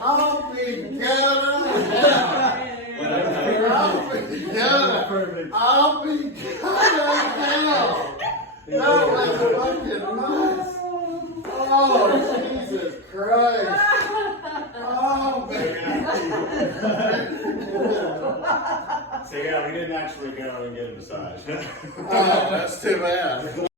I'll be down. I'll be down. That was fucking nuts. Oh, Jesus Christ. Oh, man. So yeah, we didn't actually go and get a massage. Oh, that's too bad.